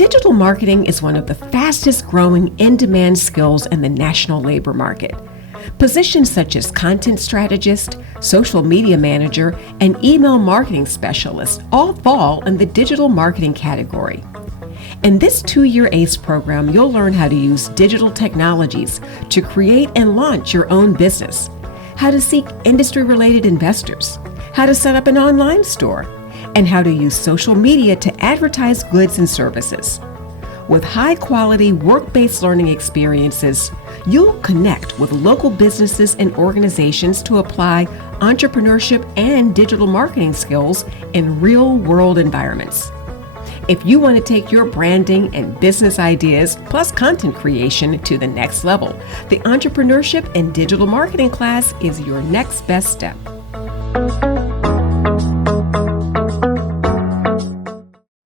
Digital marketing is one of the fastest growing in-demand skills in the national labor market. Positions such as content strategist, social media manager, and email marketing specialist all fall in the digital marketing category. In this 2-year ACE program, you'll learn how to use digital technologies to create and launch your own business, how to seek industry-related investors, how to set up an online store, and how to use social media to advertise goods and services. With high-quality work-based learning experiences, you'll connect with local businesses and organizations to apply entrepreneurship and digital marketing skills in real-world environments. If you want to take your branding and business ideas plus content creation to the next level, the Entrepreneurship and Digital Marketing class is your next best step.